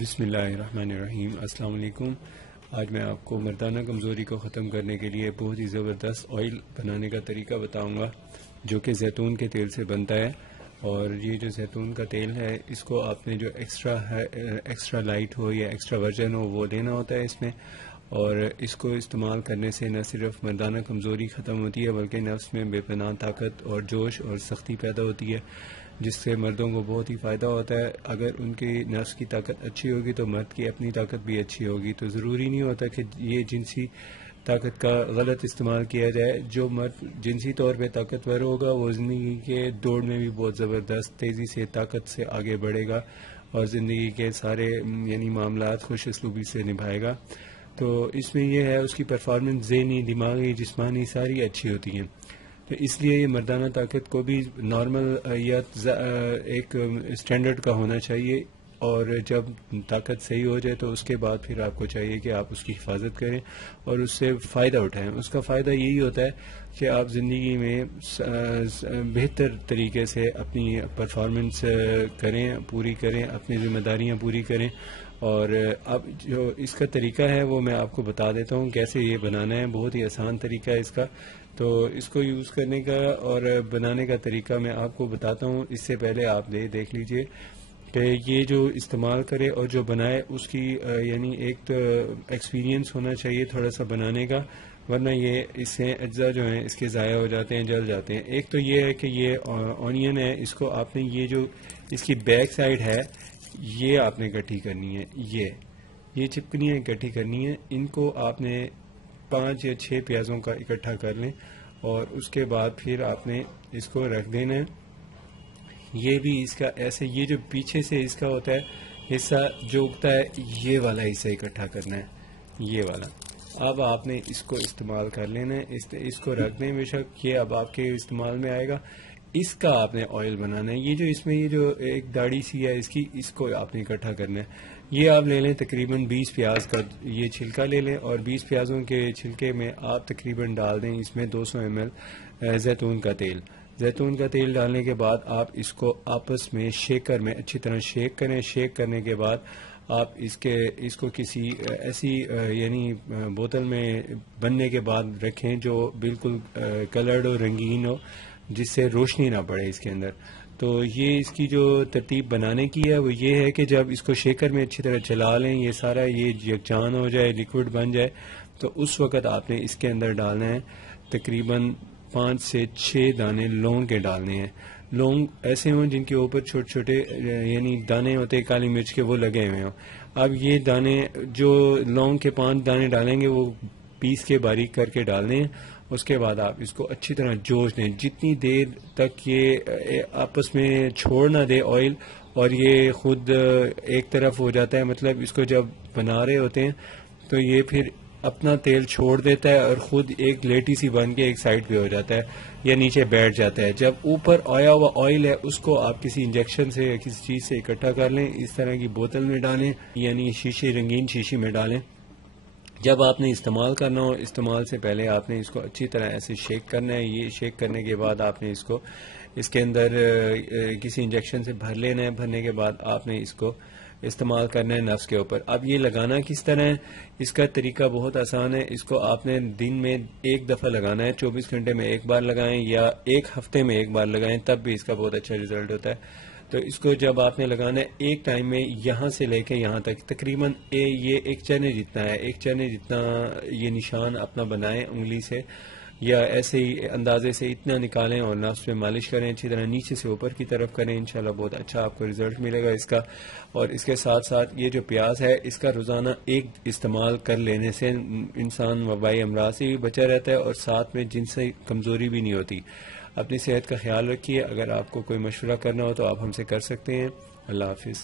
بسم اللہ الرحمن الرحیم۔ السلام علیکم۔ آج میں آپ کو مردانہ کمزوری کو ختم کرنے کے لیے بہت ہی زبردست آئل بنانے کا طریقہ بتاؤں گا جو کہ زیتون کے تیل سے بنتا ہے۔ اور یہ جو زیتون کا تیل ہے اس کو آپ نے جو ایکسٹرا لائٹ ہو یا ایکسٹرا ورجن ہو وہ لینا ہوتا ہے اس میں، اور اس کو استعمال کرنے سے نہ صرف مردانہ کمزوری ختم ہوتی ہے بلکہ نفس میں بے پناہ طاقت اور جوش اور سختی پیدا ہوتی ہے، جس سے مردوں کو بہت ہی فائدہ ہوتا ہے۔ اگر ان کی نفس کی طاقت اچھی ہوگی تو مرد کی اپنی طاقت بھی اچھی ہوگی۔ تو ضروری نہیں ہوتا کہ یہ جنسی طاقت کا غلط استعمال کیا جائے۔ جو مرد جنسی طور پہ طاقتور ہوگا وہ زندگی کے دوڑ میں بھی بہت زبردست تیزی سے طاقت سے آگے بڑھے گا اور زندگی کے سارے معاملات خوش اسلوبی سے نبھائے گا۔ تو اس میں یہ ہے اس کی پرفارمنس ذہنی، دماغی، جسمانی ساری اچھی ہوتی ہیں۔ تو اس لیے یہ مردانہ طاقت کو بھی نارمل یا ایک اسٹینڈرڈ کا ہونا چاہیے، اور جب طاقت صحیح ہو جائے تو اس کے بعد پھر آپ کو چاہیے کہ آپ اس کی حفاظت کریں اور اس سے فائدہ اٹھائیں۔ اس کا فائدہ یہی ہوتا ہے کہ آپ زندگی میں بہتر طریقے سے اپنی پرفارمنس پوری کریں، اپنی ذمہ داریاں پوری کریں۔ اور اب جو اس کا طریقہ ہے وہ میں آپ کو بتا دیتا ہوں کیسے یہ بنانا ہے۔ بہت ہی آسان طریقہ ہے اس کا، تو اس کو یوز کرنے کا اور بنانے کا طریقہ میں آپ کو بتاتا ہوں۔ اس سے پہلے آپ دیکھ لیجئے کہ یہ جو استعمال کرے اور جو بنائے اس کی ایک تو ایکسپیرینس ہونا چاہیے تھوڑا سا بنانے کا، ورنہ یہ اس سے اجزاء جو ہیں اس کے ضائع ہو جاتے ہیں، جل جاتے ہیں۔ ایک تو یہ ہے کہ یہ آنین ہے، اس کو آپ نے یہ جو اس کی بیک سائڈ ہے یہ آپ نے اکٹھی کرنی ہے، یہ چپکنیاں اکٹھی کرنی ہے۔ ان کو آپ نے 5 یا 6 پیازوں کا اکٹھا کر لیں اور اس کے بعد پھر آپ نے اس کو رکھ دینا ہے۔ یہ بھی اس کا ایسے یہ جو پیچھے سے اس کا ہوتا ہے حصہ جو اگتا ہے یہ والا حصہ اکٹھا کرنا ہے، یہ والا۔ اب آپ نے اس کو استعمال کر لینا ہے، اس کو رکھ دیں بے شک، یہ اب آپ کے استعمال میں آئے گا۔ اس کا آپ نے آئل بنانا ہے۔ یہ جو اس میں یہ جو ایک داڑھی سی ہے اس کو آپ نے اکٹھا کرنا ہے۔ یہ آپ لے لیں تقریباً 20 پیاز کا یہ چھلکا لے لیں، اور 20 پیازوں کے چھلکے میں آپ تقریباً ڈال دیں اس میں 200 ml زیتون کا تیل۔ زیتون کا تیل ڈالنے کے بعد آپ اس کو آپس میں شیکر میں اچھی طرح شیک کریں۔ شیک کرنے کے بعد آپ اس کو کسی ایسی بوتل میں بننے کے بعد رکھیں جو بالکل کلرڈ اور رنگین ہو، جس سے روشنی نہ پڑے اس کے اندر۔ تو یہ اس کی جو ترتیب بنانے کی ہے وہ یہ ہے کہ جب اس کو شیکر میں اچھی طرح چلا لیں، یہ سارا یہ یکجان ہو جائے، لیکوڈ بن جائے، تو اس وقت آپ نے اس کے اندر ڈالنا ہے تقریباً 5 سے 6 دانے لونگ کے ڈالنے ہیں۔ لونگ ایسے ہوں جن کے اوپر چھوٹے چھوٹے دانے ہوتے ہیں کالی مرچ کے، وہ لگے ہوئے ہوں۔ اب یہ دانے جو لونگ کے 5 دانے ڈالیں گے وہ پیس کے باریک کر کے ڈالنے ہیں۔ اس کے بعد آپ اس کو اچھی طرح جوش دیں، جتنی دیر تک یہ آپس میں چھوڑ نہ دے آئل اور یہ خود ایک طرف ہو جاتا ہے، مطلب اس کو جب بنا رہے ہوتے ہیں تو یہ پھر اپنا تیل چھوڑ دیتا ہے اور خود ایک لیٹی سی بن کے ایک سائڈ پہ ہو جاتا ہے یا نیچے بیٹھ جاتا ہے۔ جب اوپر آیا ہوا آئل ہے اس کو آپ کسی انجیکشن سے یا کسی چیز سے اکٹھا کر لیں، اس طرح کی بوتل میں ڈالیں، رنگین شیشے میں ڈالیں۔ جب آپ نے استعمال کرنا ہو، استعمال سے پہلے آپ نے اس کو اچھی طرح ایسے شیک کرنا ہے۔ یہ شیک کرنے کے بعد آپ نے اس کے اندر کسی انجیکشن سے بھر لینا ہے۔ بھرنے کے بعد آپ نے اس کو استعمال کرنا ہے نفس کے اوپر۔ اب یہ لگانا کس طرح ہے، اس کا طریقہ بہت آسان ہے۔ اس کو آپ نے دن میں ایک دفعہ لگانا ہے، 24 گھنٹے میں ایک بار لگائیں یا ایک ہفتے میں ایک بار لگائیں، تب بھی اس کا بہت اچھا ریزلٹ ہوتا ہے۔ تو اس کو جب آپ نے لگانا ہے ایک ٹائم میں یہاں سے لے کے یہاں تک تقریباً یہ ایک چنے جتنا ہے، ایک چنے جتنا یہ نشان اپنا بنائیں انگلی سے یا ایسے ہی اندازے سے اتنا نکالیں اور نفس میں مالش کریں اچھی طرح، نیچے سے اوپر کی طرف کریں، انشاءاللہ بہت اچھا آپ کو رزلٹ ملے گا اس کا۔ اور اس کے ساتھ ساتھ یہ جو پیاز ہے اس کا روزانہ ایک استعمال کر لینے سے انسان وبائی امراض سے بھی بچا رہتا ہے اور ساتھ میں جنسی کمزوری بھی نہیں ہوتی۔ اپنی صحت کا خیال رکھیے۔ اگر آپ کو کوئی مشورہ کرنا ہو تو آپ ہم سے کر سکتے ہیں۔ اللہ حافظ۔